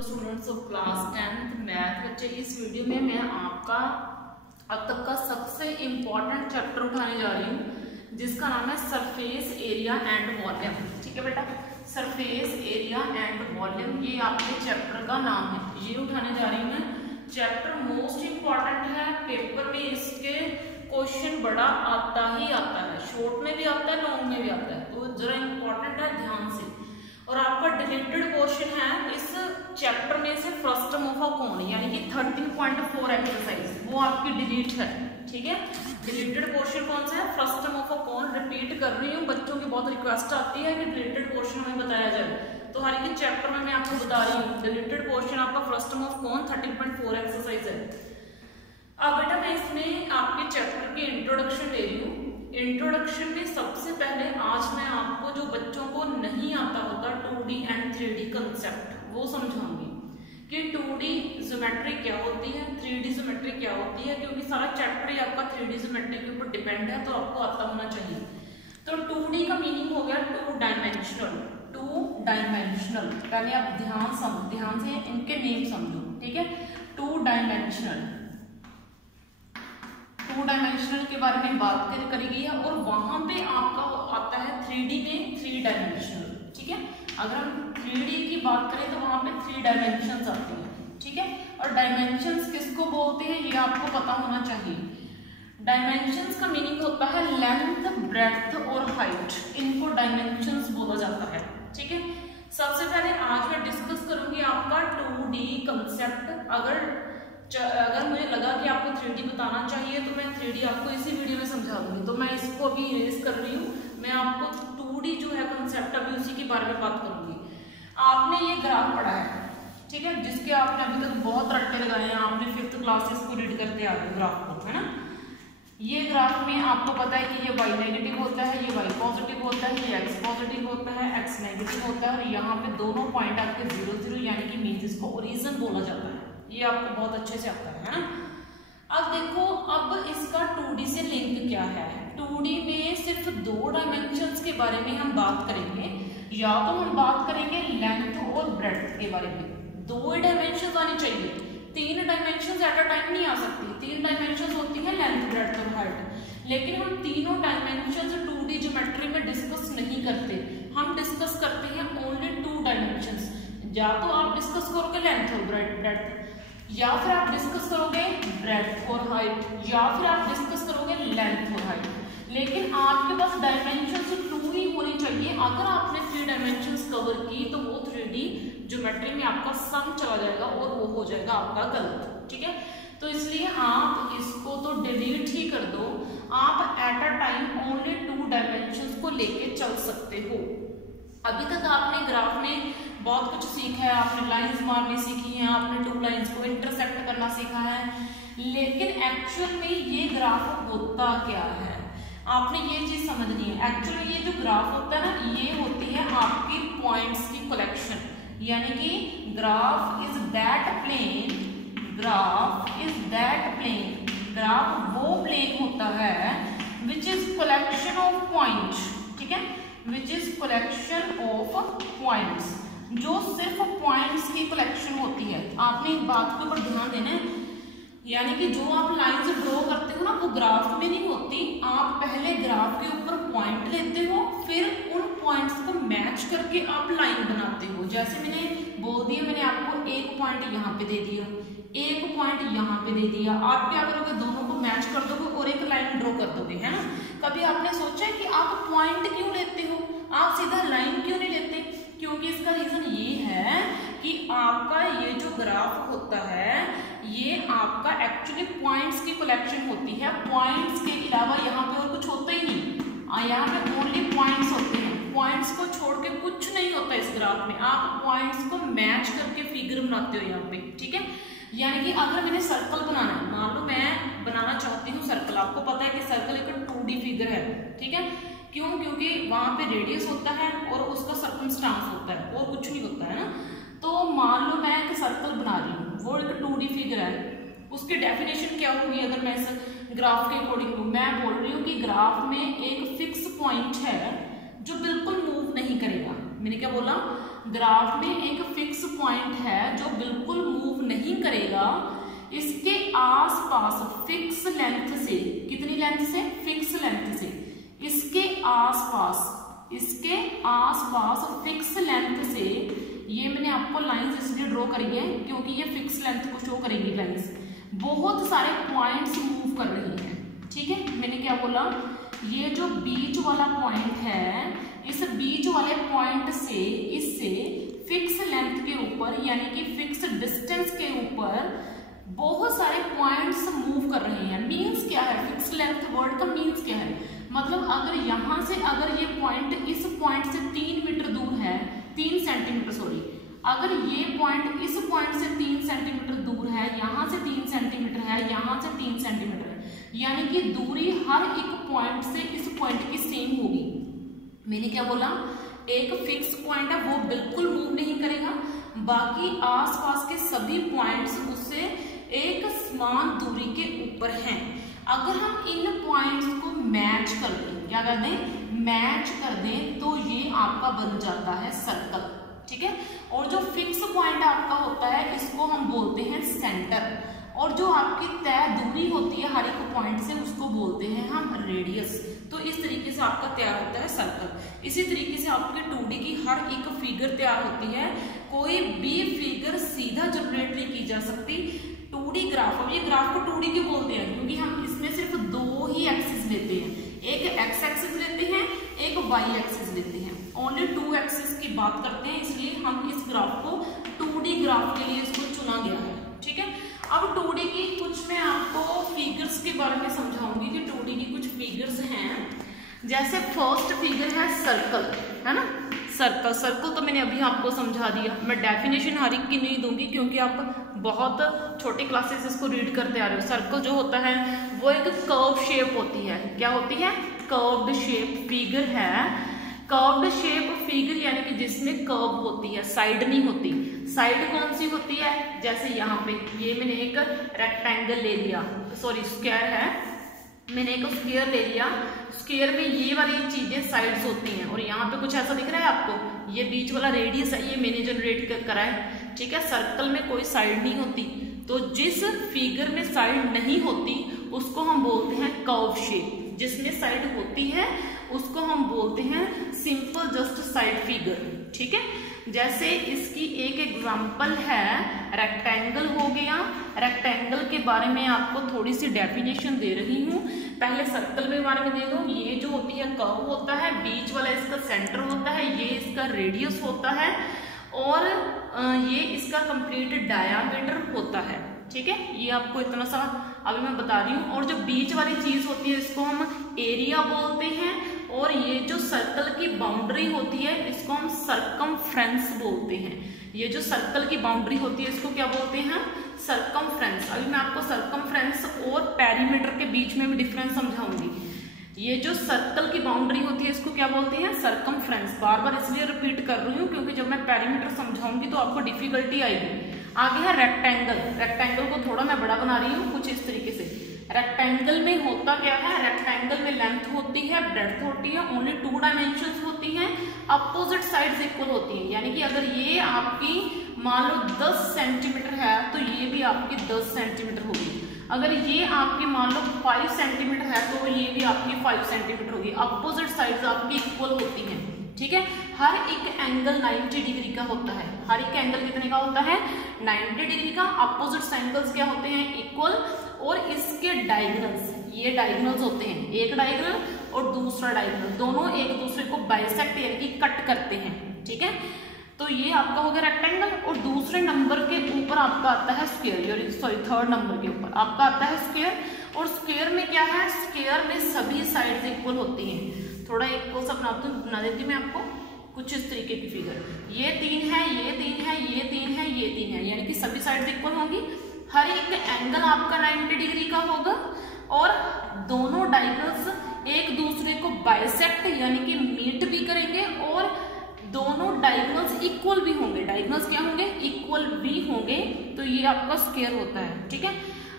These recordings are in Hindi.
Hello students of class 10th math. बच्चे इस वीडियो में मैं आपका अब तक का सबसे इम्पोर्टेंट चैप्टर उठाने जा रही हूँ जिसका नाम है सरफेस एरिया एंड वॉल्यूम। ठीक है बेटा, सरफेस एरिया एंड वॉल्यूम ये आपके चैप्टर का नाम है, ये उठाने जा रही हूँ मैं। चैप्टर मोस्ट इम्पॉर्टेंट है, पेपर में इसके क्वेश्चन बड़ा आता ही आता है, शॉर्ट में भी आता है, लॉन्ग में भी आता है, तो जरा इम्पोर्टेंट है, ध्यान से। और आपका डिलीटेड क्वेश्चन है इस चैप्टर में से फ्रस्टम ऑफ अ कोन, यानी कि 13.4 एक्सरसाइज वो आपकी डिलीट है। ठीक है, डिलीटेड क्वेश्चन कौन सा है? Frustum of a cone. Repeat कर रही हूँ, बच्चों की बहुत रिक्वेस्ट आती है कि डिलीटेड क्वेश्चन हमें बताया जाए, तो हर एक चैप्टर में मैं आपको बता रही हूँ डिलीटेड क्वेश्चन आपका फ्रस्टम ऑफ कोन 13.4 एक्सरसाइज है। अब बेटा मैं इसमें आपके चैप्टर की इंट्रोडक्शन ले रही हूँ। इंट्रोडक्शन में सबसे पहले आज मैं आपको जो बच्चों को नहीं आता होता 2D एंड 3D कंसेप्ट वो समझाऊंगी कि 2D ज्योमेट्री क्या होती है, 3D ज्योमेट्री क्या होती है, क्योंकि सारा चैप्टर ही आपका 3D ज्योमेट्री के ऊपर डिपेंड है, तो आपको आता होना चाहिए। तो 2D का मीनिंग हो गया टू डायमेंशनल। टू डायमेंशनल पहले आप ध्यान से इनके नेम समझो। ठीक है, टू डायमेंशनल, टू डायमेंशनल के बारे में बात करी गई है, और वहां पे आपका आता है 3D में 3 डायमेंशनल। ठीक है, अगर हम 3D की बात करें तो वहां पे 3 डायमेंशंस आती हैं। ठीक है, और डायमेंशंस किसको बोलते हैं ये आपको पता होना चाहिए। डायमेंशंस का मीनिंग होता है लेंथ, ब्रेड्थ और हाइट, इनको डायमेंशंस बोला जाता है। ठीक है, सबसे पहले आज मैं डिस्कस करूंगी आपका 2D कंसेप्ट। अगर मुझे लगा कि आपको 3D बताना चाहिए तो मैं 3D आपको इसी वीडियो में समझा दूंगी, तो मैं इसको अभी इरेज कर रही हूँ। मैं आपको 2D जो है कंसेप्ट अभी उसी के बारे में बात करूंगी। आपने ये ग्राफ पढ़ा है, ठीक है, जिसके आपने अभी तक बहुत रट्टे लगाए हैं, आपने 5th क्लासेस को रीड करते आ रहे ग्राफ को, है ना। ये ग्राफ में आपको पता है कि ये y नेगेटिव होता है, ये y पॉजिटिव होता है, ये x पॉजिटिव होता है, x नेगेटिव होता है, और यहाँ पे दोनों पॉइंट आपके 0 0 यानी कि मीन्स इसको ओरिजिन बोला जाता है। ये आपको बहुत अच्छे से आता है ना। अब देखो, अब इसका 2D से लिंक क्या है। 2D में सिर्फ 2 डायमेंशंस के बारे में हम बात करेंगे, या तो हम बात करेंगे लेंथ और ब्रेड्थ के बारे में। 2 ही डायमेंशंस आनी चाहिए, 3 डायमेंशंस एट अ टाइम नहीं आ सकती। 3 डायमेंशंस होती है लेंथ, ब्रेड्थ और हाइट, लेकिन हम तीनों डायमेंशंस 2D ज्योमेट्री में डिस्कस नहीं करते, हम डिस्कस करते हैं ओनली 2 डायमेंशंस। या तो आप डिस्कस करोगे लेंथ और ब्रेड्थ, या फिर आप डिस्कस करोगे ब्रेड्थ और हाइट, या फिर आप डिस्कस करोगे लेंथ और हाइट, लेकिन आपके पास डायमेंशंस 2 ही होनी चाहिए। अगर आपने 3 डायमेंशंस कवर की तो वो 3D ज्योमेट्री में आपका सम चला जाएगा और वो हो जाएगा आपका गलत। ठीक है, तो इसलिए आप इसको तो डिलीट ही कर दो, आप at a time only 2 dimensions को लेके चल सकते हो। अभी तक आपने ग्राफ में बहुत कुछ सीखा है, आपने लाइंस मारनी सीखी हैं, आपने 2 लाइंस को इंटरसेक्ट करना सीखा है, लेकिन एक्चुअल में ये ग्राफ होता क्या है आपने ये चीज समझनी है। एक्चुअली ये जो ग्राफ होता है ना, ये होती है आपकी पॉइंट्स की कलेक्शन, यानी कि graph is that plane, graph is that plane, graph वो प्लेन होता है which is collection of point. ठीक है, which is collection of points, जो सिर्फ पॉइंट्स की कलेक्शन होती है। आपने एक बात के ऊपर ध्यान देना है, यानी कि जो आप लाइंस ड्रॉ करते हो ना वो ग्राफ में नहीं होती, आप पहले ग्राफ के ऊपर पॉइंट लेते हो, फिर उन पॉइंट्स को मैच करके आप लाइन बनाते हो। जैसे मैंने बोल दिया, मैंने आपको एक पॉइंट यहाँ पे दे दिया, एक पॉइंट यहाँ पे दे दिया, आप क्या करोगे, दोनों को मैच कर दोगे और एक लाइन ड्रॉ कर दोगे, है ना। कभी आपने सोचा है कि आप पॉइंट क्यों लेते हो, आप सीधा लाइन क्यों नहीं लेते? क्योंकि इसका रीजन ये है कि आपका ये जो ग्राफ होता है ये आपका एक्चुअली पॉइंट्स की कलेक्शन होती है। पॉइंट्स के अलावा यहाँ पे और कुछ होता ही नहीं, यहाँ पे ओनली पॉइंट्स होते हैं, पॉइंट्स को छोड़ के कुछ नहीं होता इस ग्राफ में। आप पॉइंट्स को मैच करके फिगर बनाते हो यहाँ पे। ठीक है, यानी कि अगर मैंने सर्कल बनाना है, मान लो मैं बनाना चाहती हूँ सर्कल, आपको पता है कि सर्कल एक 2D फिगर है। ठीक है, क्यों? क्योंकि वहां पे रेडियस होता है और उसका सर्कमस्टांस होता है और कुछ नहीं होता है ना। तो मान लो मैं एक सर्कल बना रही हूँ, वो एक 2D फिगर है, उसकी डेफिनेशन क्या होगी अगर मैं इस ग्राफ के अकॉर्डिंग लूँ? मैं बोल रही हूँ कि ग्राफ में एक फिक्स पॉइंट है जो बिल्कुल मूव नहीं करेगा। मैंने क्या बोला? ग्राफ में एक फिक्स पॉइंट है जो इसके आसपास फिक्स लेंथ से, कितनी लेंथ से? फिक्स लेंथ से, इसके आसपास फिक्स लेंथ से, ये मैंने आपको लाइंस इसलिए ड्रॉ करी है क्योंकि ये फिक्स लेंथ को शो करेगी लाइंस, बहुत सारे पॉइंट्स मूव कर रही हैं। ठीक है, मैंने क्या बोला, ये जो बीच वाला पॉइंट है, इस बीच वाले पॉइंट से इससे फिक्स लेंथ के ऊपर यानी कि फिक्स डिस्टेंस के ऊपर बहुत सारे पॉइंट्स मूव कर रहे हैं। मीन्स क्या है? फिक्स लेंथ वर्ड का मीन्स क्या है? मतलब अगर यहां से, अगर ये पॉइंट इस पॉइंट से 3 मीटर दूर है, 3 सेंटीमीटर सॉरी, अगर ये पॉइंट इस पॉइंट से 3 सेंटीमीटर दूर है, यहां से 3 सेंटीमीटर है, यहां से 3 सेंटीमीटर है, यानी कि दूरी हर एक पॉइंट से इस पॉइंट की सेम होगी। मैंने क्या बोला, एक फिक्स पॉइंट है वो बिल्कुल मूव नहीं करेगा, बाकी आसपास के सभी पॉइंट्स उससे एक समान दूरी के ऊपर हैं। अगर हम इन पॉइंट्स को मैच कर दें, क्या कर दें? मैच कर दें, तो ये आपका बन जाता है सर्कल। ठीक है, और जो फिक्स पॉइंट आपका होता है इसको हम बोलते हैं सेंटर, और जो आपकी तय दूरी होती है हर एक पॉइंट से उसको बोलते हैं हम रेडियस। तो इस तरीके से आपका तैयार होता है सर्कल। इसी तरीके से आपकी 2D की हर एक फिगर तैयार होती है। कोई भी फिगर सीधा जनरेट नहीं की जा सकती। 2D ग्राफ, अब ये ग्राफ को 2D क्यों बोलते हैं? क्योंकि हम इसमें सिर्फ 2 ही एक्सिस लेते हैं, एक एक्स एक्सिस लेते हैं, एक वाई एक्सिस लेते हैं, ओनली 2 एक्सिस की बात करते हैं, इसलिए हम इस ग्राफ को 2D ग्राफ के लिए इसको चुना गया है। ठीक है, अब 2D की कुछ मैं आपको फिगर्स के बारे में समझाऊंगी कि 2D की कुछ फिगर्स हैं। जैसे फर्स्ट फिगर है सर्कल, है ना, सर्कल। सर्कल तो मैंने अभी आपको समझा दिया, मैं डेफिनेशन हर एक की नहीं दूंगी क्योंकि आप बहुत छोटी क्लासेस इसको रीड करते आ रहे हो। सर्कल जो होता है वो एक कर्व शेप होती है। क्या होती है? कर्व्ड शेप फिगर है। कर्व्ड शेप फिगर यानी कि जिसमें कर्व होती है, साइड नहीं होती। साइड कौन सी होती है? जैसे यहाँ पे ये मैंने एक रेक्टेंगल ले लिया, सॉरी स्क्वायर है, मैंने एक स्क्वायर ले लिया। स्क्वायर में ये वाली चीजें साइड्स होती हैं, और यहाँ पे कुछ ऐसा दिख रहा है आपको, ये बीच वाला रेडियस है, ये मैंने जनरेट करा है। ठीक है, सर्कल में कोई साइड नहीं होती, तो जिस फिगर में साइड नहीं होती उसको हम बोलते हैं कर्व शेप। जिसमें साइड होती है उसको हम बोलते हैं सिंपल जस्ट साइड फिगर। ठीक है, जैसे इसकी एक एग्जांपल है रेक्टेंगल हो गया। रेक्टेंगल के बारे में आपको थोड़ी सी डेफिनेशन दे रही हूँ। पहले सर्कल के बारे में दे दूँ। ये जो होती है कर्व होता है, बीच वाला इसका सेंटर होता है, ये इसका रेडियस होता है, और ये इसका कंप्लीट डायामीटर होता है। ठीक है, ये आपको इतना सा अभी मैं बता रही हूँ। और जो बीच वाली चीज होती है इसको हम एरिया बोलते हैं, और ये जो सर्कल की बाउंड्री होती है इसको हम सर्कमफ्रेंस बोलते हैं। ये जो सर्कल की बाउंड्री होती है इसको क्या बोलते हैं? सर्कमफ्रेंस। अभी मैं आपको सर्कमफ्रेंस और पेरीमीटर के बीच में भी डिफरेंस समझाऊंगी। ये जो सर्कल की बाउंड्री होती है इसको क्या बोलते हैं? सर्कमफ्रेंस। बार बार इसलिए रिपीट कर रही हूँ क्योंकि जब मैं पेरीमीटर समझाऊंगी तो आपको डिफिकल्टी आएगी। आगे है रेक्टेंगल। रेक्टेंगल को थोड़ा मैं बड़ा बना रही हूँ कुछ इस तरीके से। रेक्टेंगल में होता क्या है? रेक्टेंगल में लेंथ होती है, ब्रेड्थ होती है, ओनली 2 डायमेंशंस होती हैं, अपोजिट साइड्स इक्वल होती हैं। यानी कि अगर ये आपकी मान लो 10 सेंटीमीटर है तो ये भी आपकी 10 सेंटीमीटर होगी। अगर ये आपकी मान लो 5 सेंटीमीटर है तो ये भी आपकी 5 सेंटीमीटर होगी। अपोजिट साइड्स आपकी इक्वल होती हैं। ठीक है, हर एक एंगल 90 डिग्री का होता है। हर एक एंगल कितने का होता है? 90 डिग्री का। अपोजिट एंगल्स क्या होते हैं? इक्वल। और इसके डायगोनल्स, ये डायगोनल्स होते हैं, एक डायगोनल और दूसरा डायगोनल, दोनों एक दूसरे को बाइसेक्ट यानी कि कट करते हैं। ठीक है, तो ये आपका हो गया रेक्टेंगल। और दूसरे नंबर के ऊपर आपका आता है स्क्वायर, सॉरी थर्ड नंबर के ऊपर आपका आता है स्क्वायर। और स्क्वायर में क्या है? स्क्वायर में सभी साइड्स इक्वल होती हैं। थोड़ा एक को सब बना देती हूँ मैं आपको कुछ इस तरीके की फिगर। ये 3 है, ये 3 है, ये 3 है, ये 3 है, यानी कि सभी साइड्स इक्वल होंगी। हर एक एंगल आपका 90 डिग्री का होगा, और दोनों डायगोनल्स एक दूसरे को बाइसेक्ट यानी कि मीट भी करेंगे, और दोनों डायगोनल्स इक्वल भी होंगे। डायगोनल्स क्या होंगे? इक्वल भी होंगे। तो ये आपका स्क्वायर होता है। ठीक है,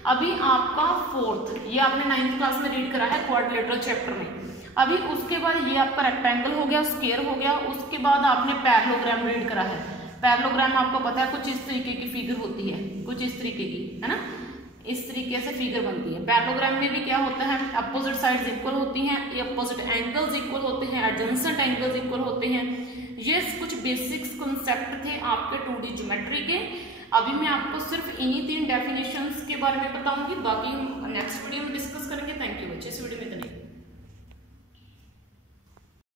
अभी आपका फोर्थ, ये आपने 9th क्लास में रीड करा है क्वाड्रिलेटरल चैप्टर में। अभी उसके बाद ये आपका रेक्टेंगल हो गया, स्क्वायर हो गया। उसके बाद आपने पैरेललोग्राम रीड करा है। पैरेललोग्राम आपको पता है कुछ इस तरीके की फिगर होती है, कुछ इस तरीके की, है ना। इस तरीके से फिगर बनती है। पैरेललोग्राम में भी क्या होता है, अपोजिट साइड्स इक्वल होती हैं, ये अपोजिट एंगल्स इक्वल होते हैं, एडजेसेंट एंगल्स इक्वल होते हैं। ये कुछ बेसिक्स कॉन्सेप्ट थे आपके 2D ज्योमेट्री के। अभी मैं आपको सिर्फ इन्हीं 3 डेफिनेशंस के बारे में बताऊंगी, बाकी हम नेक्स्ट वीडियो में डिस्कस करेंगे। थैंक यू बच्चे, इस वीडियो में इतना ही।